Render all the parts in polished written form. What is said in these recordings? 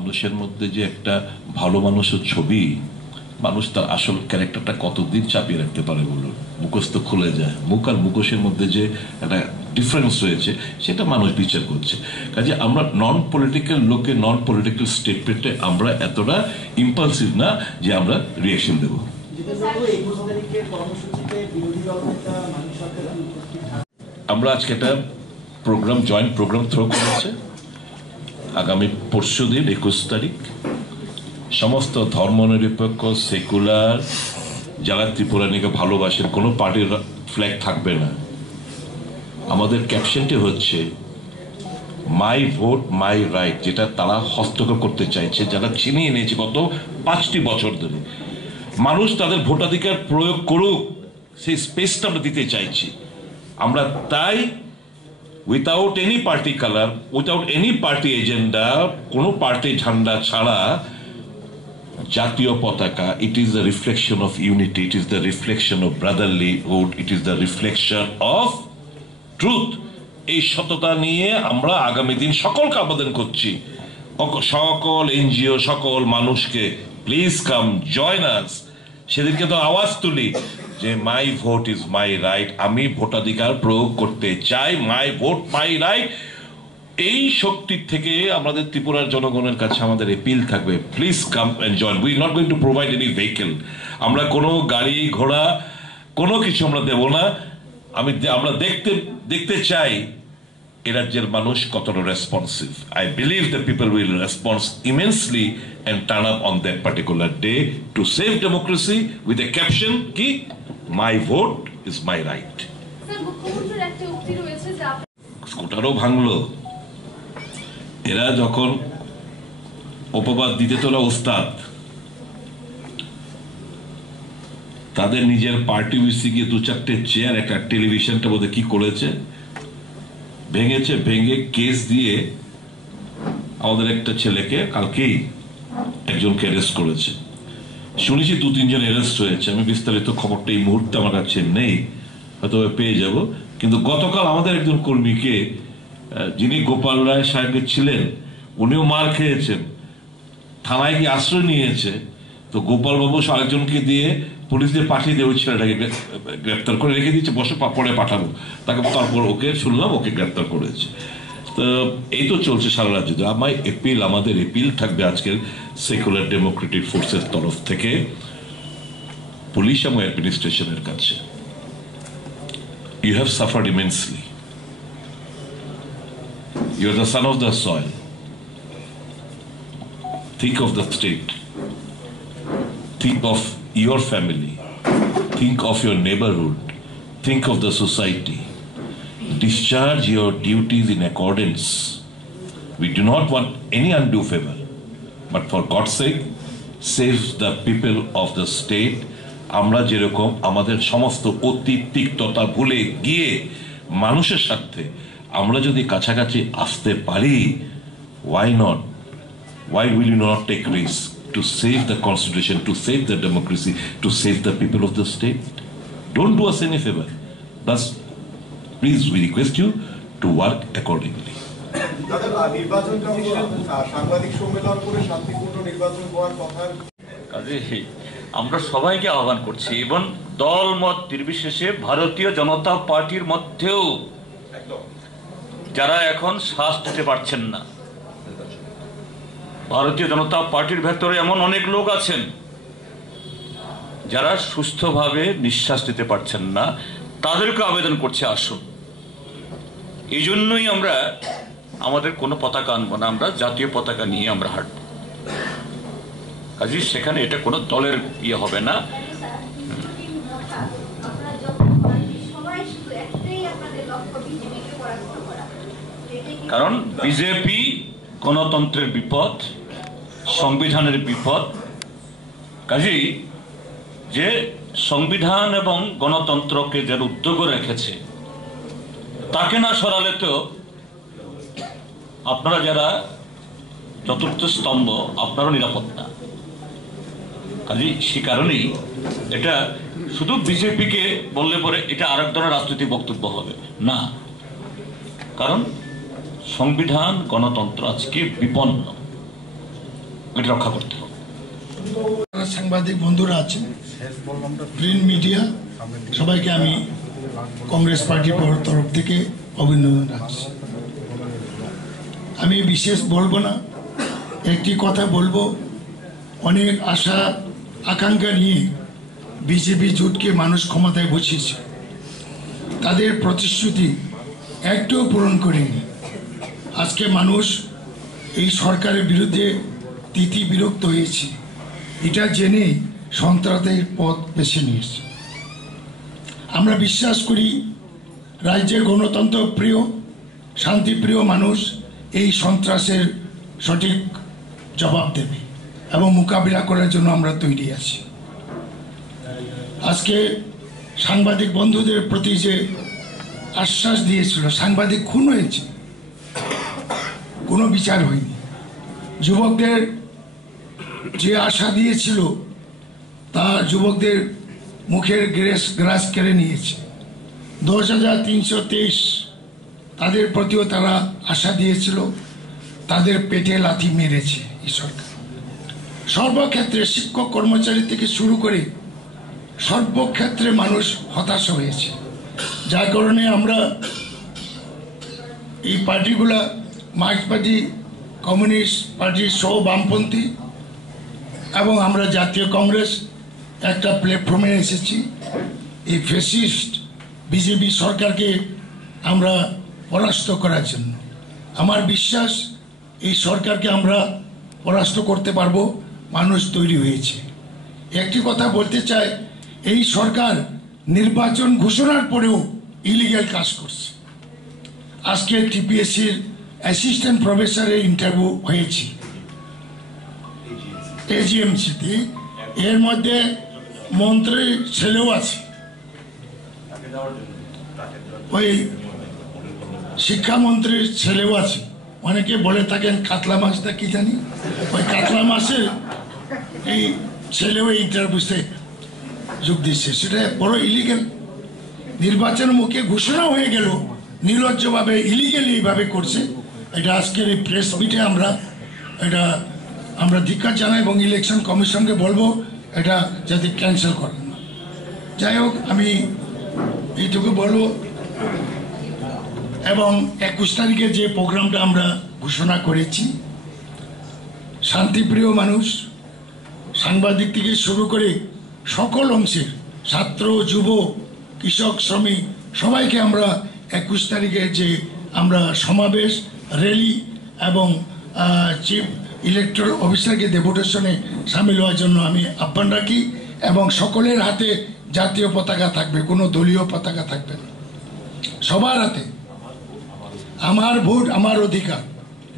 মানুষের মধ্যে যে একটা ভালো মানুষের ছবি, মানুষ তার আসল ক্যারেক্টারটা কতদিন চাপিয়ে রাখতে পারে বলুন? মুখস্থ খুলে যায়, মুখ আর মুখোশের মধ্যে যে একটা ডিফারেন্স রয়েছে সেটা মানুষ বিচার করছে। কাজে আমরা নন পলিটিক্যাল লোকে নন পলিটিক্যাল স্টেটমেন্টে আমরা এতটা ইম্পালসিভ না যে আমরা রিয়াকশন দেব। আমরা আজকে একটা প্রোগ্রাম, জয়েন্ট প্রোগ্রাম থ্রো করেছে। আগামী পরশুদিন 21 তারিখ সমস্ত ধর্মনিরপেক্ষ সেকুলার যারা ত্রিপুরানীকে ভালোবাসেন, কোনো পার্টির ফ্ল্যাগ থাকবে না। আমাদের ক্যাপশনটি হচ্ছে মাই ভোট মাই রাইট, যেটা তারা হস্তক্ষেপ করতে চাইছে, যারা ছিনিয়ে নিয়েছে গত 5টি বছর ধরে। মানুষ তাদের ভোটাধিকার প্রয়োগ করুক, সেই স্পেসটা আমরা দিতে চাইছি। আমরা তাই without any party colour, without any party agenda, কোনো পার্টি ঝান্ডা ছাড়া জাতীয় পতাকা, it is the reflection of unity, it is the reflection of brotherhood, it is the reflection of truth. এই সততা নিয়ে আমরা আগামী দিন সকলকে আবেদন করছি, সকল এনজিও, সকল মানুষকে, প্লিজ কাম জয়েন আস। সেদিনকে তো আওয়াজ তুলি যে মাই ভোট ইজ মাই রাইট, আমি ভোটাধিকার প্রয়োগ করতে চাই, মাই ভোট মাই রাইট। এই শক্তির থেকে আমাদের ত্রিপুরার জনগণের কাছে আমাদের এপিল থাকবে, please come and join. We not going to provide any vehicle, আমরা কোনো গাড়ি ঘোড়া কোনো কিছু আমরা দেব না। আমরা দেখতে চাই এ রাজ্যের মানুষ কতটা responsive. I believe the people will response immensely and turn up on that particular day to save democracy with a caption ki my vote is my right. স্কুটারও ভাঙলো। এরা যখন অপবাদ দিতে তোলা ওস্তাদ, তাদের নিজের পার্টি অফিসে গিয়ে 2-4টে চেয়ার, একটা টেলিভিশনটা বোধহয় কি করেছে, ভেঙেছে। ভেঙে কেস দিয়ে আমাদের একটা ছেলেকে কালকেই একজনকে অ্যারেস্ট করেছে। শুনেছি 2-3 জন অ্যারেস্ট হয়েছে। আমি বিস্তারিত খবরটা এই মুহূর্তে আমার কাছে নেই, হয়তো পেয়ে যাব। কিন্তু গতকাল আমাদের একজন কর্মীকে, যিনি গোপাল রায় সাহেবের ছিলেন, উনিও মার খেয়েছেন, থানায় গিয়ে আশ্রয় নিয়েছে। তো গোপাল বাবু আরেকজনকে দিয়ে পুলিশ দিয়ে পাঠিয়ে দিয়ে ওই ছেলেটাকে গ্রেপ্তার করে রেখে দিচ্ছে, বসে পরে পাঠাবো তাকে। তারপর ওকে শুনলাম ওকে গ্রেপ্তার করেছে। তো এই তো চলছে সারা রাজ্যে। আমাদের এপিল থাকবে আজকের সেকুলার ডেমোক্রেটিক ফোর্সের তরফ থেকে পুলিশ এবং অ্যাডমিনিস্ট্রেশনের কাছে। You have suffered immensely, you are the son of the soil. Think of the state, think of your family, think of your neighborhood, think of the society. Discharge your duties in accordance. We do not want any undue favor, but for God's sake, save the people of the state. আমরা যেরকম আমাদের সমস্ত অতীত তিক্ততা ভুলে গিয়ে মানুষের সাথে আমরা যদি কাছাকাছি আসতে পারি, why not? Why will you not take risk to save the constitution, to save the democracy, to save the people of the state? Don't do us any favor. Thus, please, we request you to work accordingly. আমরা সবাইকে আহ্বান করছি, এবং দল মত নির্বিশেষে ভারতীয় জনতা পার্টির মধ্যেও যারা এখন শ্বাস নিতে পারছেন না, ভারতীয় জনতা পার্টির ভেতরে এমন অনেক লোক আছেন যারা সুস্থভাবে নিঃশ্বাস নিতে পারছেন না, তাদেরকে আবেদন করছে আসুন। এই জন্যই আমরা আমাদের কোনো পতাকা আনবো না, আমরা জাতীয় পতাকা নিয়ে আমরা হাঁটব। কাজে সেখানে এটা কোনো দলের ইয়ে হবে না। কারণ বিজেপি গণতন্ত্রের বিপদ, সংবিধানের বিপদ। কাজেই যে সংবিধান এবং গণতন্ত্রকে যারা উদ্যোগ রেখেছে তাকে না সরালে তো আপনারা যারা চতুর্থ স্তম্ভ, আপনারও নিরাপদ না। কাজেই সে কারণেই এটা শুধু বিজেপিকে বললে পরে এটা আরেক ধরনের রাজনৈতিক বক্তব্য হবে না। কারণ সংবিধান গণতন্ত্র আজকে বিপন্ন। এটা রক্ষা করতে হবে। সাংবাদিক বন্ধুরা আছেন, প্রিন্ট মিডিয়া, সবাইকে আমি কংগ্রেস পার্টির তরফ থেকে অভিনন্দন জানাচ্ছি। আমি বিশেষ বলবো না, একটি কথা বলবো, অনেক আশা আকাঙ্ক্ষা নিয়ে বিজেপি জোটকে মানুষ ক্ষমতায় বসিয়েছে, তাদের প্রতিশ্রুতি একটাও পূরণ করেনি। আজকে মানুষ এই সরকারের বিরুদ্ধে তিতি বিরক্ত হয়েছে, এটা জেনে সন্ত্রাসের পথ বেছে নিয়েছে। আমরা বিশ্বাস করি রাজ্যের গণতন্ত্র প্রিয় শান্তিপ্রিয় মানুষ এই সন্ত্রাসের সঠিক জবাব দেবে এবং মোকাবিলা করার জন্য আমরা তৈরি আছি। আজকে সাংবাদিক বন্ধুদের প্রতি যে আশ্বাস দিয়েছিল, সাংবাদিক খুন হয়েছে, কোনো বিচার হয়নি। যুবকদের যে আশা দিয়েছিল তা যুবকদের মুখের গ্রাস কেড়ে নিয়েছে। 10,323 তাদের প্রতিও তারা আশা দিয়েছিল, তাদের পেটে লাথি মেরেছে এই সরকার। সর্বক্ষেত্রে শিক্ষক কর্মচারী থেকে শুরু করে সর্বক্ষেত্রে মানুষ হতাশ হয়েছে, যার কারণে আমরা এই পার্টিগুলা মার্ক্সবাদী কমিউনিস্ট পার্টি সহ বামপন্থী এবং আমরা জাতীয় কংগ্রেস একটা প্ল্যাটফর্মে এসেছি। এই ফ্যাসিস্ট বিজেপি সরকারকে আমরা পরাস্ত করার জন্য। আমার বিশ্বাস এই সরকারকে আমরা পরাস্ত করতে পারবো, মানুষ তৈরি হয়েছে। একটি কথা বলতে চাই, এই সরকার নির্বাচন ঘোষণার পরেও ইলিগ্যাল কাজ করছে। আজকে টিপিএসসির অ্যাসিস্ট্যান্ট প্রফেসরের ইন্টারভিউ হয়েছে এজিএমসিতে, এর মধ্যে মন্ত্রীর ছেলেও আছে, ওই শিক্ষামন্ত্রীর ছেলেও আছে। অনেকে বলে থাকেন কাতলা মাছটা কি জানি, ওই কাতলা মাছের এই ছেলেও ইন্টারভিউতে যোগ দিচ্ছে। সেটা বড় ইলিগেল। নির্বাচনের মুখে ঘোষণা হয়ে গেল, নির্লজ্জভাবে ইলিগেলি এইভাবে করছে। এটা আজকের এই প্রেস মিটে আমরা ধিক্কার জানাই এবং ইলেকশন কমিশনকে বলবো এটা যাতে ক্যান্সেল করেন না। যাই হোক, আমি এইটুকু বলবো। এবং 21 তারিখে যে প্রোগ্রামটা আমরা ঘোষণা করেছি, শান্তিপ্রিয় মানুষ, সাংবাদিক থেকে শুরু করে সকল অংশের ছাত্র, যুব, কৃষক, শ্রমিক সবাইকে আমরা 21 তারিখে যে আমরা সমাবেশ, র্যালি এবং চিফ ইলেকট্রাল অফিসারকে ডেপুটেশনে সামিল হওয়ার জন্য আমি আহ্বান রাখি। এবং সকলের হাতে জাতীয় পতাকা থাকবে, কোনো দলীয় পতাকা থাকবে না, সবার হাতে। আমার ভোট আমার অধিকার,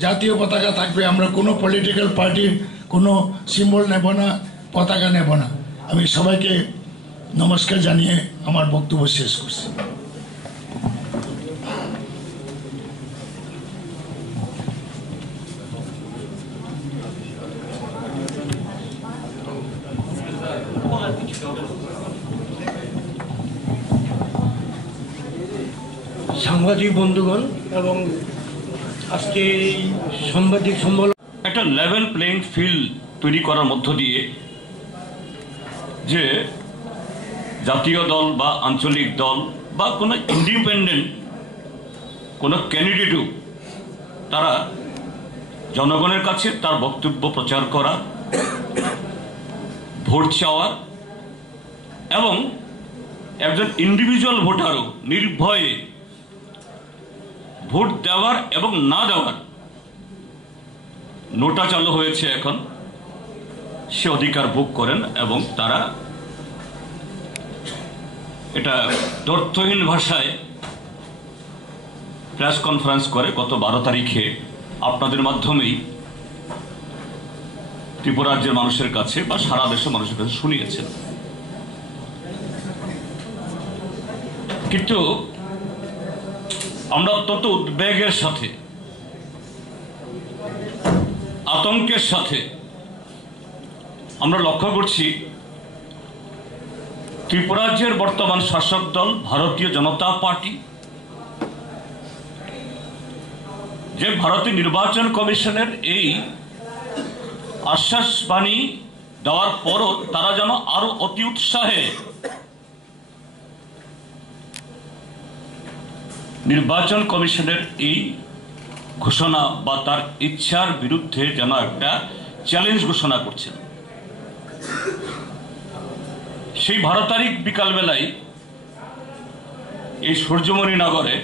জাতীয় পতাকা থাকবে। আমরা কোনো পলিটিক্যাল পার্টির কোনো সিম্বল নেব না, পতাকা নেব না। আমি সবাইকে নমস্কার জানিয়ে আমার বক্তব্য শেষ করছি। সাংবাদিক বন্ধুগণ এবং আজকে এই সাংবাদিক সম্মেলন একটা লেভেল প্লেইং ফিল্ড তৈরি করার মধ্য দিয়ে যে জাতীয় দল বা আঞ্চলিক দল বা কোনো ইন্ডিপেন্ডেন্ট কোনো ক্যান্ডিডেটও তারা জনগণের কাছে তার বক্তব্য প্রচার করা, ভোট চাওয়ার এবং একজন ইন্ডিভিজুয়াল ভোটারও নির্ভয়ে ভোট দেওয়ার এবং না দেওয়ার নোটা চালু হয়েছে এখন, সে অধিকার ভোগ করেন। এবং তারা এটা তথ্যহীন ভাষায় প্রেস কনফারেন্স করে গত 12 তারিখে আপনাদের মাধ্যমেই ত্রিপুরা রাজ্যের মানুষের কাছে বা সারা দেশের মানুষের কাছে শুনিয়েছেন। কিন্তু আমরা অত্যন্ত উদ্বেগের সাথে, আতঙ্কের সাথে আমরা লক্ষ্য করছি ত্রিপুরা রাজ্যের বর্তমান শাসক দল ভারতীয় জনতা পার্টি যে ভারতীয় নির্বাচন কমিশনের এই আশ্বাস বাণী দেওয়ার পরও তারা যেন আরো অতি উৎসাহে নির্বাচন কমিশনের এই ঘোষণা বা তার ইচ্ছার বিরুদ্ধে যেন একটা চ্যালেঞ্জ ঘোষণা করছেন। সেই 12 তারিখ বিকালবেলায় এই সূর্যমণি নগরে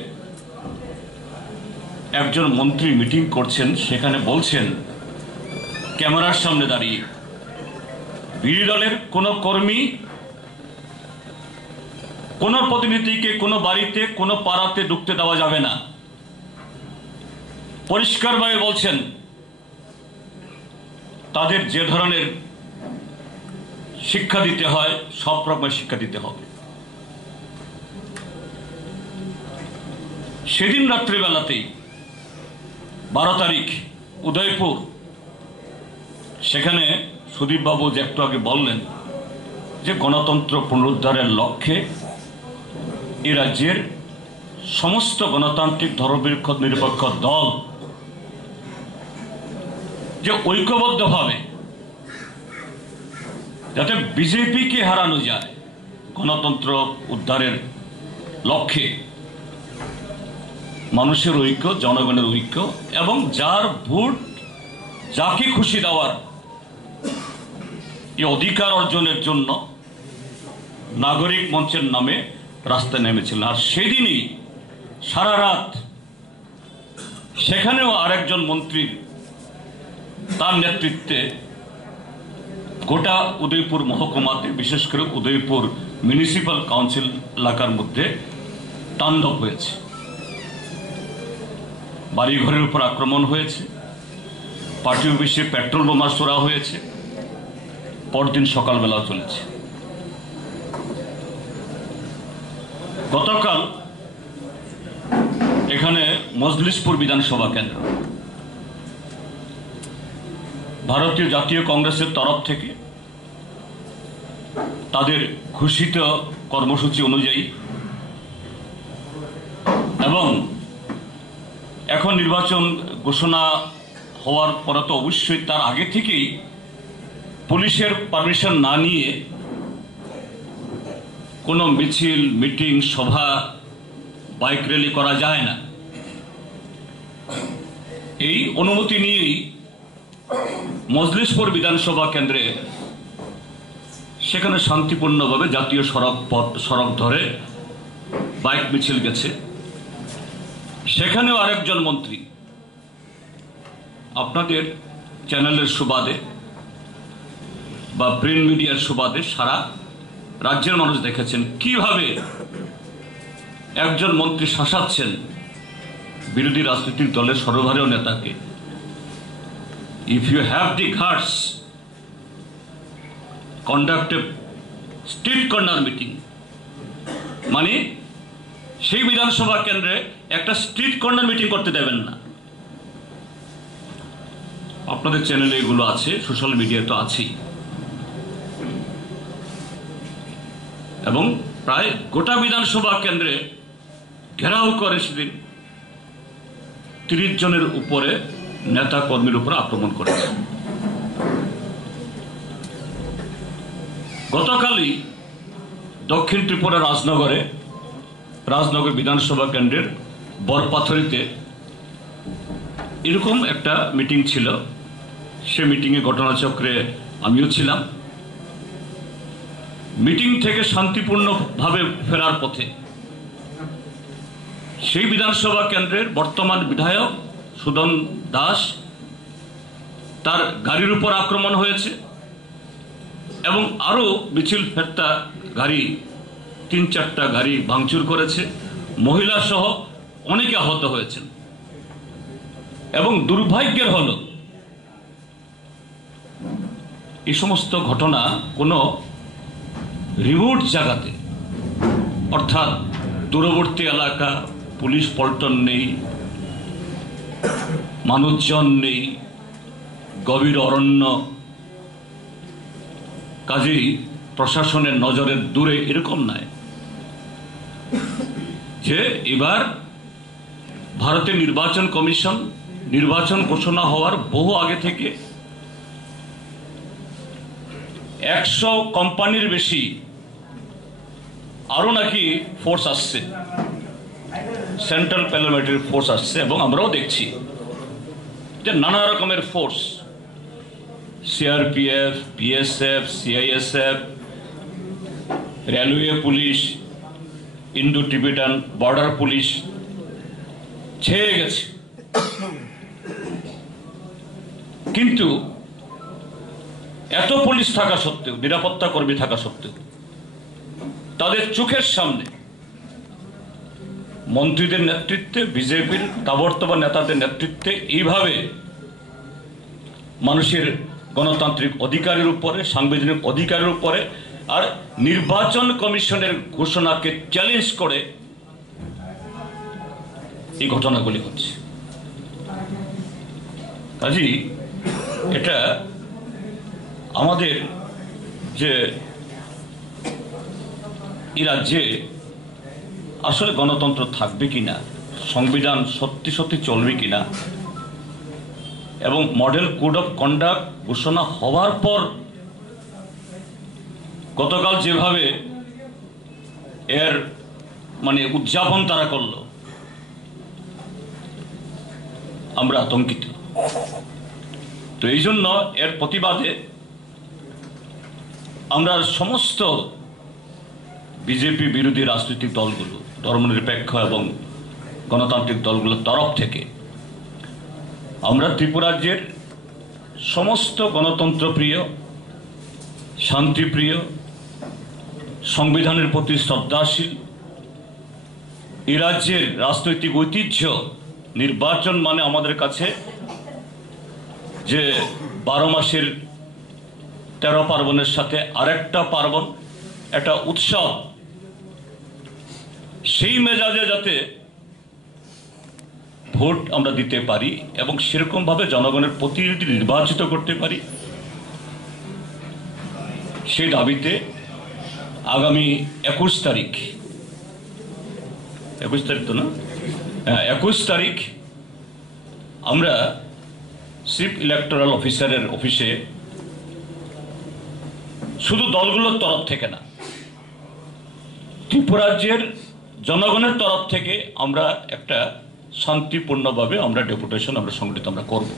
একজন মন্ত্রী মিটিং করছেন, সেখানে বলছেন ক্যামেরার সামনে দাঁড়িয়ে, বিরোধী দলের কোনো কর্মী, কোনো প্রতিনিধিকে কোনো বাড়িতে, কোনো পাড়াতে ঢুকতে দেওয়া যাবে না। পরিষ্কারভাবে বলছেন তাদের যে ধরনের শিক্ষা দিতে হয় সব রকমের শিক্ষা দিতে হবে। সেদিন রাত্রিবেলাতেই 12 তারিখ উদয়পুর, সেখানে সুদীপ বাবু যে একটু আগে বললেন যে গণতন্ত্র পুনরুদ্ধারের লক্ষ্যে এই রাজ্যের সমস্ত গণতান্ত্রিক ধর্মনিরপেক্ষ দল যে ঐক্যবদ্ধভাবে যাতে বিজেপিকে হারানো যায় গণতন্ত্র উদ্ধারের লক্ষ্যে, মানুষের ঐক্য, জনগণের ঐক্য এবং যার ভোট যাকে খুশি দেওয়ার এই অধিকার অর্জনের জন্য নাগরিক মঞ্চের নামে রাস্তায় নেমেছিলেন। আর সেদিনই সারা রাত সেখানেও আরেকজন মন্ত্রীর তার নেতৃত্বে গোটা উদয়পুর মহকুমাতে, বিশেষ করে উদয়পুর মিউনিসিপ্যাল কাউন্সিল এলাকার মধ্যে তাণ্ডব হয়েছে। বাড়িঘরের উপর আক্রমণ হয়েছে, পার্টি অফিসে পেট্রোল বোমা ছোড়া হয়েছে, পরদিন সকালবেলা চলেছে। গতকাল এখানে মজলিশপুর বিধানসভা কেন্দ্র ভারতীয় জাতীয় কংগ্রেসের তরফ থেকে তাদের ঘোষিত কর্মসূচি অনুযায়ী এবং এখন নির্বাচন ঘোষণা হওয়ার পরে তো অবশ্যই তার আগে থেকেই পুলিশের পারমিশন না নিয়ে কোনো মিছিল, মিটিং, সভা, বাইক র্যালি করা যায় না। এই অনুমতি নিয়েই মজলিশপুর বিধানসভা কেন্দ্রে সেখানে শান্তিপূর্ণভাবে জাতীয় সড়ক ধরে বাইক মিছিল গেছে। সেখানেও আরেকজন মন্ত্রী আপনাদের চ্যানেলের সুবাদে বা প্রিন্ট মিডিয়ার সুবাদে সারা রাজ্যের মানুষ দেখেছেন কিভাবে একজন মন্ত্রী শাসাচ্ছেন বিরোধী রাজনৈতিক দলের সর্বভারতীয় নেতাকে। If you have the guts, conduct a street corner meeting, মানে সেই বিধানসভা কেন্দ্রে একটা স্ট্রিট কর্নার মিটিং করতে দেবেন না। আপনাদের চ্যানেলে এগুলো আছে, সোশ্যাল মিডিয়া তো আছেই, এবং প্রায় গোটা বিধানসভা কেন্দ্রে ঘেরাও করে সেদিন 30 জনের উপরে নেতা কর্মীর উপর আক্রমণ করেছে। গতকালই দক্ষিণ ত্রিপুরা রাজনগর বিধানসভা কেন্দ্রের বরপাথরিতে এরকম একটা মিটিং ছিল। সে মিটিংয়ে ঘটনাচক্রে আমিও ছিলাম। মিটিং থেকে শান্তিপূর্ণভাবে ফেরার পথে সেই বিধানসভা কেন্দ্রের বর্তমান বিধায়ক সুদন দাস, তার গাড়ির উপর আক্রমণ হয়েছে এবং আরো মিছিল ফেরতা গাড়ি, 3-4টা গাড়ি ভাঙচুর করেছে। মহিলা সহ অনেকে আহত হয়েছেন। এবং দুর্ভাগ্যের হলো এই সমস্ত ঘটনা কোনো রিমোট জায়গাতে, অর্থাৎ দূরবর্তী এলাকা, পুলিশ পল্টন নেই, মানুষজন নেই, গভীর অরণ্য, কাজেই প্রশাসনের নজরের দূরে এরকম নয়। যে এবার ভারতের নির্বাচন কমিশন নির্বাচন ঘোষণা হওয়ার বহু আগে থেকে 100 কোম্পানির বেশি আরও নাকি ফোর্স আসছে, সেন্ট্রাল প্যারামিলিটারি ফোর্স আসছে, এবং আমরাও দেখছি যে নানা রকমের force, CRPF, BSF, CISF, railway police, Indo Tibetan border police ছেয়ে গেছে। কিন্তু এত পুলিশ থাকা সত্ত্বেও, নিরাপত্তা কর্মী থাকা সত্ত্বেও তাদের চোখের সামনে মন্ত্রীদের নেতৃত্বে, বিজেপির তাবড়তোড় নেতাদের নেতৃত্বে এইভাবে মানুষের গণতান্ত্রিক অধিকারের উপরে, সাংবিধানিক অধিকারের উপরে আর নির্বাচন কমিশনের ঘোষণাকে চ্যালেঞ্জ করে এই ঘটনাগুলি হচ্ছে। কাজেই এটা আমাদের যে এই রাজ্যে আসলে গণতন্ত্র থাকবে কিনা, সংবিধান সত্যি সত্যি চলবে কিনা, এবং মডেল কোড অফ কন্ডাক্ট ঘোষণা হওয়ার পর গতকাল যেভাবে এর উদযাপন তারা করল, আমরা আতঙ্কিত। তো এই জন্য এর প্রতিবাদে আমরা সমস্ত বিজেপি বিরোধী রাজনৈতিক দলগুলো, ধর্মনিরপেক্ষ এবং গণতান্ত্রিক দলগুলোর তরফ থেকে আমরা ত্রিপুরাজ্যের সমস্ত গণতন্ত্রপ্রিয়, শান্তিপ্রিয়, সংবিধানের প্রতি শ্রদ্ধাশীল, এই রাজ্যের রাজনৈতিক ঐতিহ্য, নির্বাচন মানে আমাদের কাছে যে 12 মাসের 13 পার্বণের সাথে আরেকটা পার্বণ, একটা উৎসব, সেই মেজাজে যাতে ভোট আমরা দিতে পারি এবং সেরকমভাবে জনগণের প্রতিনিধি নির্বাচিত করতে পারি, সেই দাবিতে আগামী 21 তারিখ তো না, 21 তারিখ আমরা চিফ ইলেকটোরাল অফিসারের অফিসে শুধু দলগুলোর তরফ থেকে না, ত্রিপুরাজ্যের জনগণের তরফ থেকে আমরা একটা শান্তিপূর্ণভাবে আমরা ডেপুটেশন সংগঠিত করব।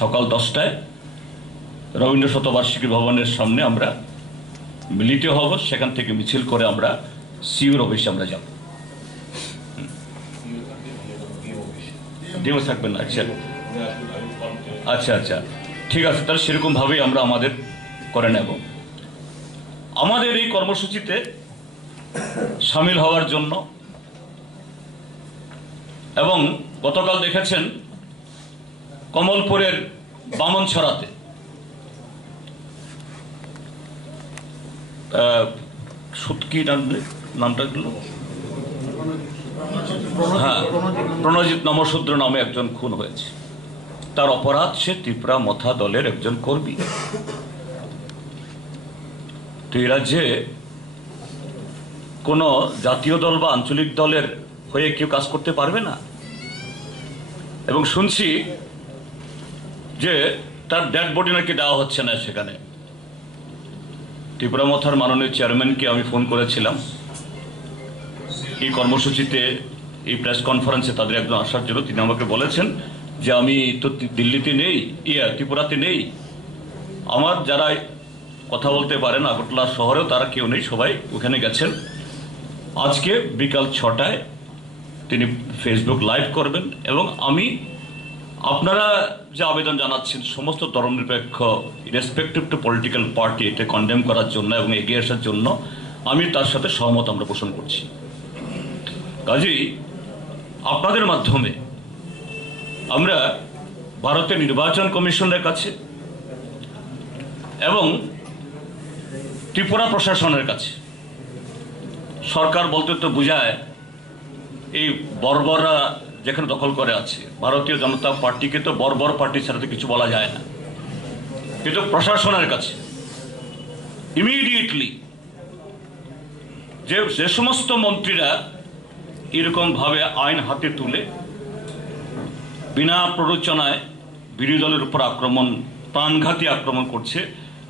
সকাল 10টায় রবীন্দ্র শতবার্ষিকী ভবনের সামনে আমরা মিলিত হব, সেখান থেকে মিছিল করে আমরা সিইউর অফিসে আমরা যাব। ডিএমও থাকবেন? আচ্ছা, ঠিক আছে, তাহলে সেরকমভাবেই আমরা আমাদের করে নেব। আমাদের এই কর্মসূচিতে সামিল হওয়ার জন্য, এবং গতকাল দেখেছেন কমলপুরের বামনছড়াতে কি নামটা গেল, হ্যাঁ, প্রণজিৎ নমশূদ্র নামে একজন খুন হয়েছে। তার অপরাধ, সে ত্রিপুরা মথা দলের একজন কর্মী। তো এই রাজ্যে কোনো জাতীয় দল বা আঞ্চলিক দলের হয়ে কেউ কাজ করতে পারবে না। এবং শুনছি যে তার ডেড বডি নাকি দেওয়া হচ্ছে না সেখানে। ত্রিপুরা মথার মাননীয় চেয়ারম্যানকে আমি ফোন করেছিলাম এই কর্মসূচিতে, এই প্রেস কনফারেন্সে তাদের একজন আসার জন্য। তিনি আমাকে বলেছেন যে আমি তো দিল্লিতে নেই, ত্রিপুরাতে নেই, আমার যারা কথা বলতে পারেন আগরতলা শহরেও তারা কেউ নেই, সবাই ওখানে গেছেন। আজকে বিকাল 6টায় তিনি ফেসবুক লাইভ করবেন, এবং আমি আপনারা যে আবেদন জানাচ্ছেন সমস্ত ধর্মনিরপেক্ষ, রেসপেক্টিভ টু পলিটিক্যাল পার্টি, এটা কন্ডেম করার জন্য এবং এগিয়ে আসার জন্য আমি তার সাথে সহমত আমরা পোষণ করছি। কাজেই আপনাদের মাধ্যমে আমরা ভারতের নির্বাচন কমিশনের কাছে এবং ত্রিপুরা প্রশাসনের কাছে, সরকার বলতে তো বোঝায় এই বর্বররা যেখানে দখল করে আছে, ভারতীয় জনতা পার্টিকে তো বর্বর পার্টি ছাড়া তো কিছু বলা যায় না, কিন্তু প্রশাসনের কাছে ইমিডিয়েটলি যে সমস্ত মন্ত্রীরা এরকমভাবে আইন হাতে তুলে বিনা প্ররোচনায় বিরোধী দলের উপর আক্রমণ, প্রাণঘাতী আক্রমণ করছে,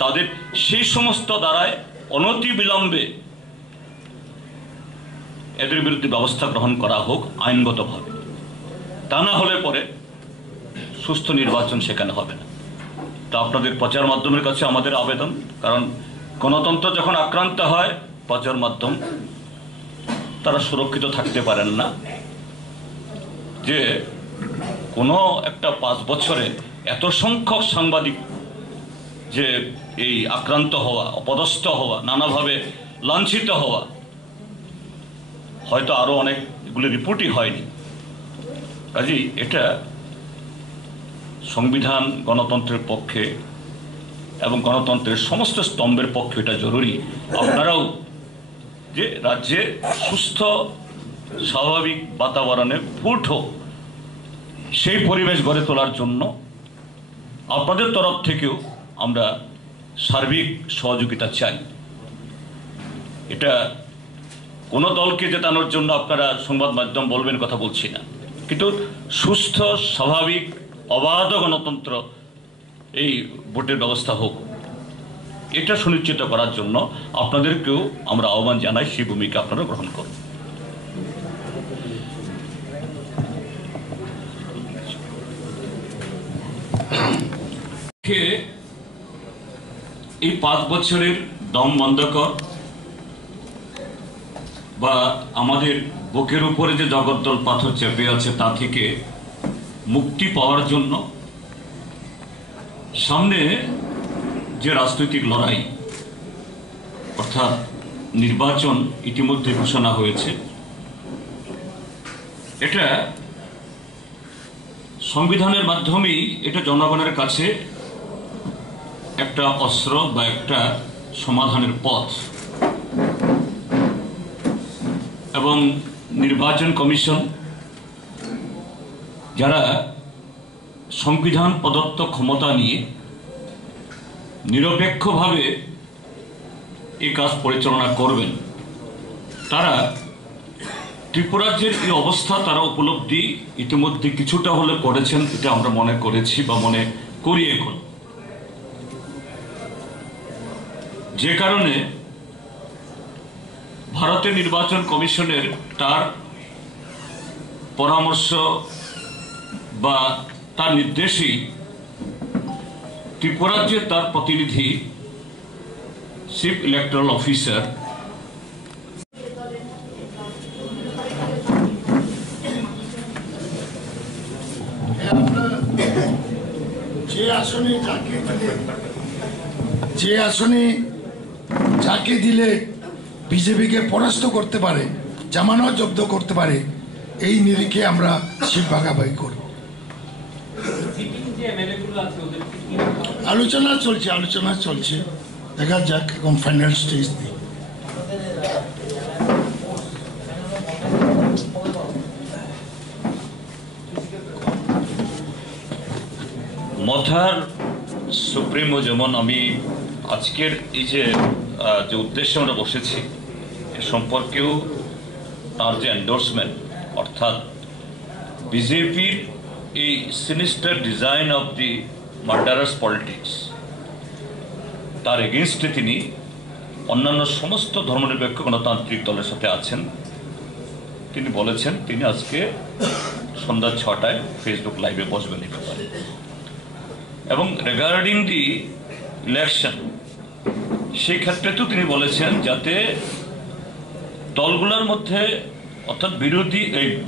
তাদের সেই সমস্ত দ্বারায় অনতি বিলম্বে এদের বিরুদ্ধে ব্যবস্থা গ্রহণ করা হোক আইনগতভাবে। তা না হলে পরে সুস্থ নির্বাচন সেখানে হবে না। তো আপনাদের প্রচার মাধ্যমের কাছে আমাদের আবেদন, কারণ গণতন্ত্র যখন আক্রান্ত হয় প্রচার মাধ্যম তারা সুরক্ষিত থাকতে পারেন না, যে কোনো একটা 5 বছরে এত সংখ্যক সাংবাদিক যে এই আক্রান্ত হওয়া, অপদস্থ হওয়া, নানাভাবে লাঞ্ছিত হওয়া, হয়তো আরো অনেক এগুলি রিপোর্টই হয়নি। কাজেই এটা সংবিধান গণতন্ত্রের পক্ষে এবং গণতন্ত্রের সমস্ত স্তম্ভের পক্ষে এটা জরুরি। আপনারাও যে রাজ্যে সুস্থ স্বাভাবিক বাতাবরণে ভোট হোক সেই পরিবেশ গড়ে তোলার জন্য আপনাদের তরফ থেকেও আমরা সার্বিক সহযোগিতা চাই। এটা কোনো দলকে জেতানোর জন্য আপনারা সংবাদ মাধ্যম বলবেন কথা বলছি না, কিন্তু সুস্থ স্বাভাবিক অবাধ গণতন্ত্র এই ভোটের ব্যবস্থা হোক, এটা সুনিশ্চিত করার জন্য আপনাদেরকেও আমরা আহ্বান জানাই, সেই ভূমিকা আপনারা গ্রহণ করুন। এই 5 বছরের দম বন্ধ কর বা আমাদের বুকের উপরে যে জগদ্দল পাথর চেপে আছে তা থেকে মুক্তি পাওয়ার জন্য সামনে যে রাজনৈতিক লড়াই অর্থাৎ নির্বাচন ইতিমধ্যে ঘোষণা হয়েছে, এটা সংবিধানের মাধ্যমেই এটা জনগণের কাছে একটা অস্ত্র বা একটা সমাধানের পথ। এবং নির্বাচন কমিশন যারা সংবিধান প্রদত্ত ক্ষমতা নিয়ে নিরপেক্ষভাবে এই কাজ পরিচালনা করবেন, তারা ত্রিপুরাজ্যের এই অবস্থা তারা উপলব্ধি ইতিমধ্যে কিছুটা হলে করেছেন, এটা আমরা মনে করেছি বা মনে করি এখন। যে কারণে ভারতের নির্বাচন কমিশনের তার পরামর্শ বা তার নির্দেশেই ত্রিপুরাজ্যের তার প্রতিনিধি চিফ ইলেকট্রাল অফিসার যে আসনে যাকে দিলে বিজেপিকে পরাস্ত করতে পারে, জামানত জব্দ করতে পারে, এই নিরিখে আমরা সিট ভাগাভাগি করব। আলোচনা চলছে, দেখা যাক এখন ফাইনাল স্টেজ নেই। মথার সুপ্রিমো যেমন আমি আজকের এই যে উদ্দেশ্যে আমরা বসেছি এ সম্পর্কেও তার যে এন্ডোর্সমেন্ট, অর্থাৎ বিজেপির এই sinister design of the murderous politics, তার এগেনস্টে তিনি অন্যান্য সমস্ত ধর্মনিরপেক্ষ গণতান্ত্রিক দলের সাথে আছেন। তিনি বলেছেন তিনি আজকে সন্ধ্যা 6টায় ফেসবুক লাইভে বসবেন এই ব্যাপারে। এবং রিগার্ডিং দি ইলেকশন সেই ক্ষেত্রে তো তিনি বলেছেন যাতে দলগুলোর মধ্যে অর্থাৎ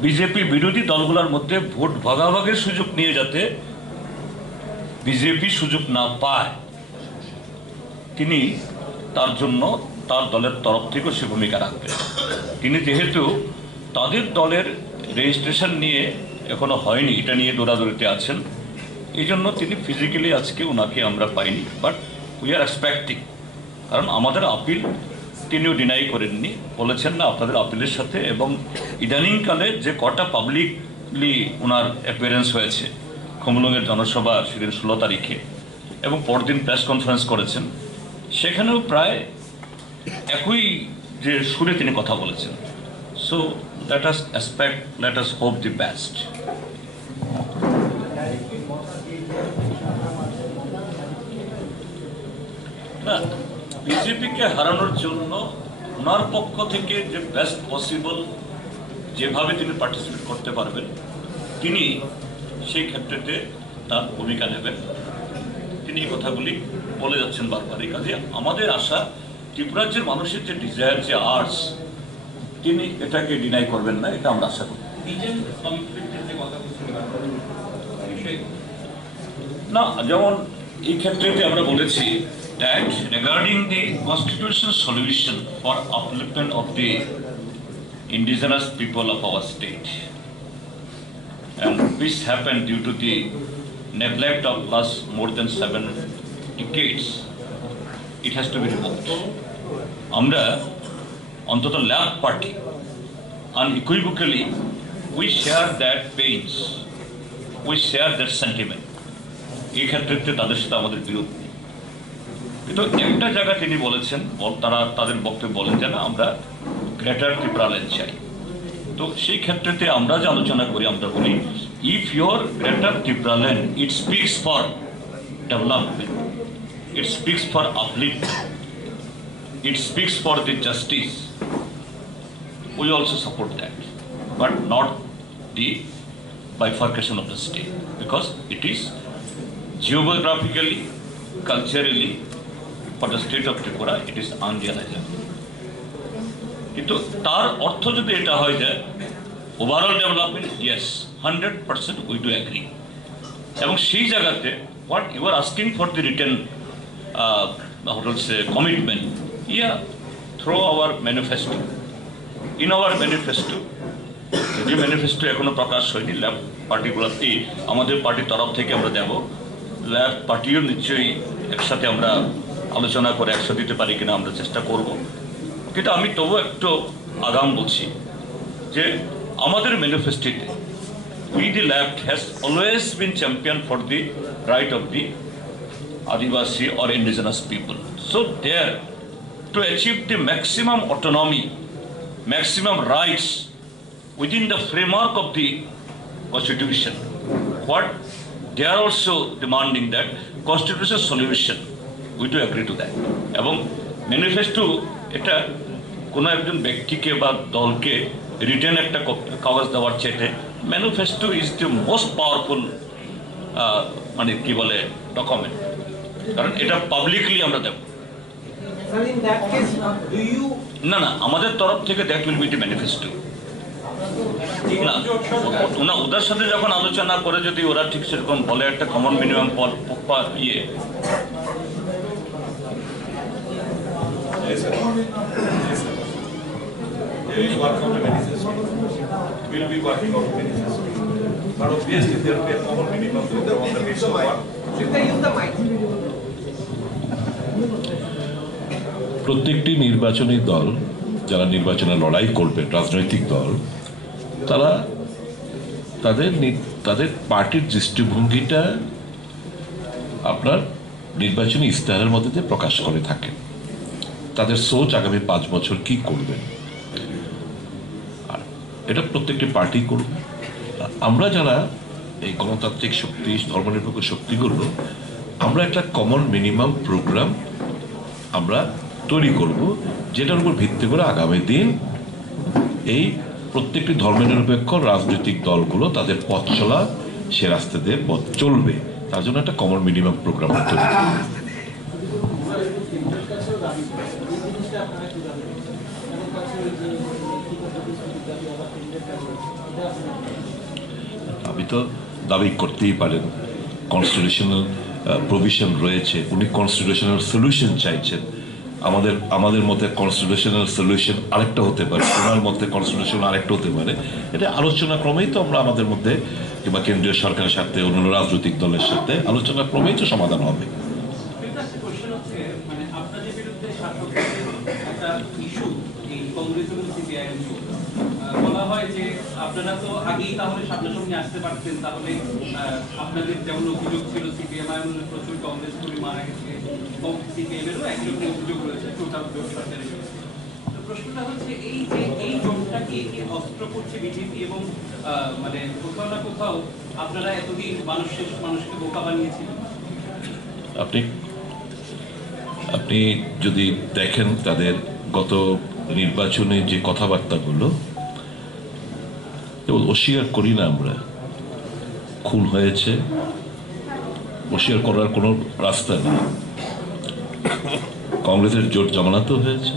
বিজেপি বিরোধী দলগুলোর মধ্যে ভোট ভাগাভাগের সুযোগ নিয়ে যাতে বিজেপি সুযোগ না পায়, তিনি তার জন্য তার দলের তরফ থেকেও সে ভূমিকা রাখবেন। তিনি যেহেতু তাদের দলের রেজিস্ট্রেশন নিয়ে এখনো হয়নি, এটা নিয়ে দৌড়াদৌড়িতে আছেন, এই জন্য তিনি ফিজিক্যালি আজকে ওনাকে আমরা পাইনি, বাট উই আর এক্সপেক্টিং। কারণ আমাদের আপিল তিনিও ডিনাই করেননি, বলেছেন না আপনাদের আপিলের সাথে, এবং ইদানিংকালে যে কটা পাবলিকলি ওনার অ্যাপিয়ারেন্স হয়েছে খুমলুঙের জনসভা সেদিন 16 তারিখে এবং পরদিন প্রেস কনফারেন্স করেছেন, সেখানেও প্রায় একই যে সুরে তিনি কথা বলেছেন। So let us expect, let us hope the best. না, বিজেপিকে হারানোর জন্য ওনার পক্ষ থেকে যে বেস্ট পসিবল যেভাবে তিনি পার্টিসিপেট করতে পারবেন, তিনি সেই ক্ষেত্রেতে তার ভূমিকা নেবেন। তিনি এই কথাগুলি বলে যাচ্ছেন বারবারই। কাজে আমাদের আশা ত্রিপুরাজ্যের মানুষের যে ডিজায়ার, যে আর্টস, তিনি এটাকে ডিনাই করবেন না, এটা আমরা আশা করি। না, যেমন এই ক্ষেত্রে আমরা বলেছি that regarding the constitutional solution for upliftment of the indigenous people of our state, and which happened due to the neglect of last more than 7 decades, it has to be removed. Amra অন্তত left party unequivocally we share that pains, we share that sentiment. এই ক্ষেত্রে তাদের সাথে আমাদের বিরোধ নেই, কিন্তু একটা জায়গা তিনি বলেছেন, তারা তাদের বক্তব্য বলেন যে না, আমরা গ্রেটার ত্রিপুরাল্যান্ড চাই। তো সেই ক্ষেত্রে আমরা যে আলোচনা করি, আমরা বলি if your greater Tripuraland it speaks for development, it speaks for আপলিফটমেন্ট, it speaks for the justice, we also support that, but not the bifurcation of the state, because it is geographically, culturally, for the state of Tripura, it is unrealizable. কিন্তু তার অর্থ যদি এটা হয় যে overall development, yes 100% we do agree. এবং সেই জায়গাতে what you are asking for the written commitment, yeah through our manifesto, in our manifesto, যদি ম্যানিফেস্টো এখনো প্রকাশ হয়নি, লেফট পার্টিগুলোতে আমাদের পার্টির তরফ থেকে আমরা দেব, লেফট পার্টিও নিশ্চয়ই একসাথে আমরা আলোচনা করে একসাথে দিতে পারি কিনা আমরা চেষ্টা করব। কিন্তু আমি তবু একটু আগাম বলছি যে আমাদের ম্যানিফেস্টোতে we the left has always been champion for the right of the Adivasi or indigenous people. So there to achieve the maximum autonomy, maximum rights within the framework of the constitution, what they are also demanding that constitutional solution, we do agree to that. এবং manifesto এটা কোনো একজন ব্যক্তিকে বা দলকে written একটা কাগজ দেওয়ার চাইতে manifesto is the most powerful মানে কি বলে ডকুমেন্ট, কারণ এটা পাবলিকলি আমরা দেব। না না, আমাদের তরফ থেকে that will be the manifesto. না, ওদের সাথে যখন আলোচনা করে যদি ওরা ঠিক সেরকম বলে একটা কমন মিনিমাম ইয়ে, প্রত্যেকটি নির্বাচনী দল যারা নির্বাচনে লড়াই করবে, রাজনৈতিক দল, তারা তাদের পার্টির দৃষ্টিভঙ্গিটা আপনার নির্বাচনী ইস্তাহারের মধ্যে দিয়ে প্রকাশ করে থাকে, তাদের সোচ আগামী 5 বছর কি করবেন, আর এটা প্রত্যেকটি পার্টি করবে। আমরা যারা এই গণতান্ত্রিক শক্তি, ধর্মনিরপেক্ষ শক্তিগুলো, আমরা একটা কমন মিনিমাম প্রোগ্রাম আমরা তৈরি করব, যেটার উপর ভিত্তি করে আগামী দিন এই প্রত্যেকটি ধর্মনিরপেক্ষ রাজনৈতিক দলগুলো তাদের পথ চলা সে রাস্তা দিয়ে পথ চলবে। তার জন্য একটা কমন মিনিমাম প্রোগ্রাম তৈরি করব। আপনি তো দাবি করতেই পারেন, কনস্টিটিউশনাল প্রভিশন রয়েছে, উনি কনস্টিটিউশনাল সলিউশন চাইছেন। আমাদের মতে কনস্টিটিউশনাল সলিউশন আরেকটা হতে পারে, ওনার মতে কনস্টিটিউশন আরেকটা হতে পারে। এটা আলোচনা ক্রমেই তো আমরা আমাদের মধ্যে কিংবা কেন্দ্রীয় সরকারের সাথে অন্যান্য রাজনৈতিক দলের সাথে আলোচনা ক্রমেই তো সমাধান হবে। বলা হয় যে আপনারা তো আগেই তাহলে সামনাসামনি আসতে পারতেন, তাহলে আপনাদের যেমন অভিযোগ ছিল সিপিএম প্রচুর কংগ্রেস কর্মী মারা গেছে, সিপিএমেরও একরকম অভিযোগ রয়েছে টোটাল জোট সরকারের। প্রশ্নটা হচ্ছে এই যে এই জোটটাকে অস্ত্র করছে বিজেপি এবং মানে কোথাও না কোথাও আপনারা এতদিন মানুষকে বোকা বানিয়েছিলেন। আপনি যদি দেখেন তাদের গত নির্বাচনে যে কথাবার্তাগুলো, অস্বীকার করি না আমরা, খুন হয়েছে, অস্বীকার করার কোনো রাস্তা নেই। কংগ্রেসের জোট জমানাতেও হয়েছে,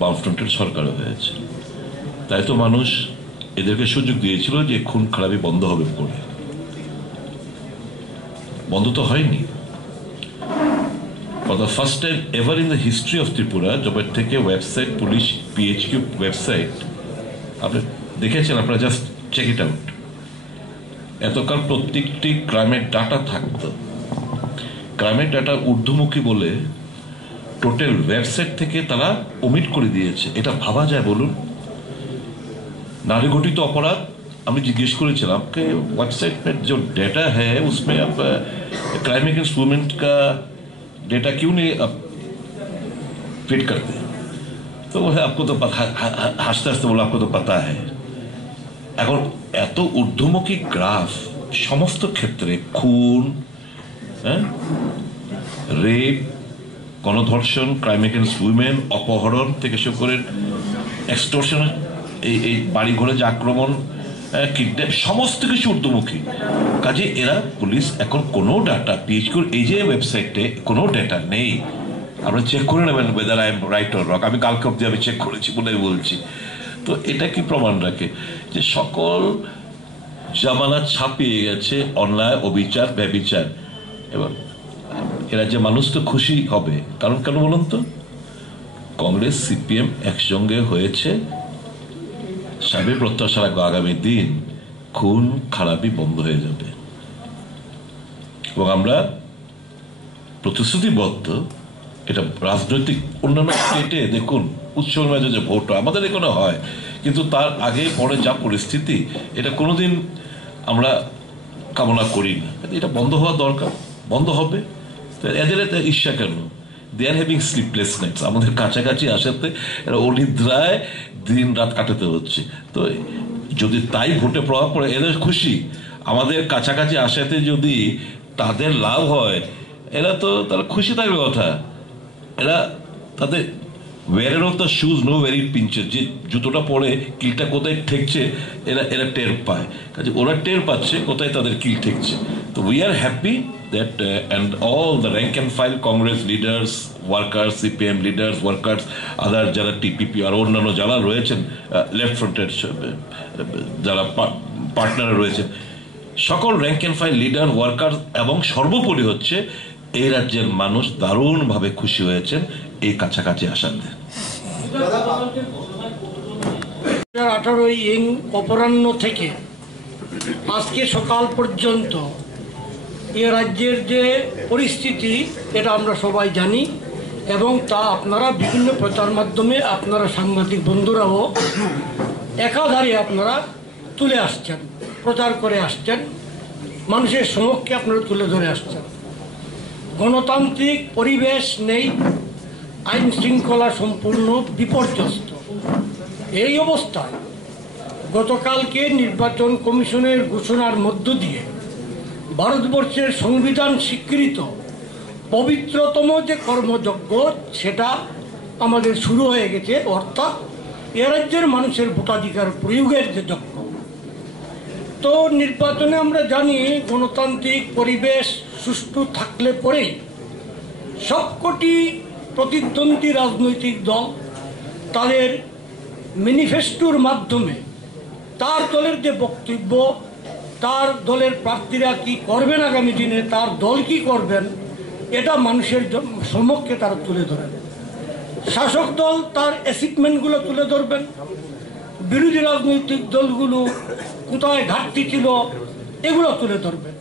বামফ্রন্টের সরকারও হয়েছে, তাই তো মানুষ এদেরকে সুযোগ দিয়েছিল যে খুন খারাপি বন্ধ হবে করে। বন্ধ তো হয়নি। For the first time ever in the history of Tripura, যবে থেকে ওয়েবসাইট পুলিশ পিএইচকিউ ওয়েবসাইট আপনি দেখেছেন, আপনারা জাস্ট চেক ইট আউট। এতকাল প্রত্যেকটি ক্রাইমের ডাটা থাকতো, ক্রাইমের ডাটা ঊর্ধ্বমুখী বলে টোটাল ওয়েবসাইট থেকে তারা ওমিট করে দিয়েছে। এটা ভাবা যায় বলুন? नारी घटित अपराध हमें जिज्ञेस करेছিলাম कि वेबसाइट में जो डेटा है उसमें आप क्राइम अगेंस्ट वुमेन का डेटा क्यों नहीं आप फिट करते? तो वो है आपको तो हंसते हंसते बोला आपको तो पता है। এখন এত ঊর্ধ্বমুখী গ্রাফ সমস্ত ক্ষেত্রে খুন, রেপ, গণধর্ষণ, ক্রাইম এগেন্স্ট উইমেন, অপহরণ থেকে শুরু করে এক্সটর্শন, এই বাড়ি ঘরে যে আক্রমণ, কিডন্যাপ, সমস্ত কিছু ঊর্ধ্বমুখী। কাজে এরা পুলিশ এখন কোনো ডাটা পিএইচকিউর এই যে ওয়েবসাইটে কোনো ডাটা নেই। আমরা চেক করে নেবেন weather I am right or wrong. আমি কালকে অব্দি আমি চেক করেছি বলে বলছি। তো এটা কি প্রমাণ রাখে যে সকল জামানত ছাপিয়ে গেছে অন্যায়, অবিচার, ব্যবিচার। এবার এরা যে মানুষ তো খুশি হবে, কারণ কেন বলুন তো? কংগ্রেস সিপিএম একসঙ্গে হয়েছে, সাবে প্রত্যাশা রাখবো আগামী দিন খুন খারাপি বন্ধ হয়ে যাবে। এবং আমরা প্রতিশ্রুতিবদ্ধ, এটা রাজনৈতিক অন্যান্য স্টেটে দেখুন উৎসবের মাঝে যে ভোট আমাদের এখানে হয়, কিন্তু তার আগে পরে যা পরিস্থিতি, এটা কোনোদিন আমরা কামনা করি না। এটা বন্ধ হওয়া দরকার, বন্ধ হবে। এদের এত ঈর্ষা কেন? দে আর হ্যাভিং স্লিপলেস নাইটস। আমাদের কাছাকাছি আসাতে এরা অনিদ্রায় দিন রাত কাটাতে হচ্ছে। তো যদি তাই ভোটে প্রভাব পড়ে, এদের খুশি। আমাদের কাছাকাছি আসাতে যদি তাদের লাভ হয়, এরা তো তারা খুশি থাকবে কথা। এরা তাদের wearer of the shoes know where pinches, যে জুতোটা পরে কিলটা কোথায় ঠেকছে এরা টের পায়। কাজে ওরা টের পাচ্ছে কোথায় তাদের কিল ঠেকছে। তো we are happy that and all the rank and file Congress leaders, workers, CPM leaders, workers, other যারা টিপিপি আর অন্যান্য যারা রয়েছেন লেফট ফ্রন্টের যারা পার্টনার রয়েছেন, সকল rank and file leader, worker এবং সর্বোপরি হচ্ছে এই রাজ্যের মানুষ দারুণভাবে খুশি হয়েছেন এই কাছাকাছি আসাতে। 18 অপরাহ্ন থেকে আজকে সকাল পর্যন্ত এ রাজ্যের যে পরিস্থিতি এটা আমরা সবাই জানি, এবং তা আপনারা বিভিন্ন প্রচার মাধ্যমে আপনারা সাংবাদিক বন্ধুরাও একাধারে আপনারা তুলে আসছেন, প্রচার করে আসছেন, মানুষের সমক্ষে আপনারা তুলে ধরে আসছেন। গণতান্ত্রিক পরিবেশ নেই, আইন শৃঙ্খলা সম্পূর্ণ বিপর্যস্ত। এই অবস্থায় গতকালকে নির্বাচন কমিশনের ঘোষণার মধ্য দিয়ে ভারতবর্ষের সংবিধান স্বীকৃত পবিত্রতম যে কর্মযজ্ঞ সেটা আমাদের শুরু হয়ে গেছে, অর্থাৎ এ রাজ্যের মানুষের ভোটাধিকার প্রয়োগের যে যজ্ঞ। তো নির্বাচনে আমরা জানি গণতান্ত্রিক পরিবেশ সুষ্ঠু থাকলে পরেই সবকটি প্রতিদ্বন্দ্বী রাজনৈতিক দল তাদের ম্যানিফেস্টোর মাধ্যমে তার দলের যে বক্তব্য, তার দলের প্রার্থীরা কি করবেন আগামী দিনে, তার দল কি করবেন, এটা মানুষের সমক্ষে তারা তুলে ধরেন। শাসক দল তার অ্যাচিভমেন্টগুলো তুলে ধরবেন, বিরোধী রাজনৈতিক দলগুলো কোথায় ঘাটতি ছিল এগুলো তুলে ধরবেন।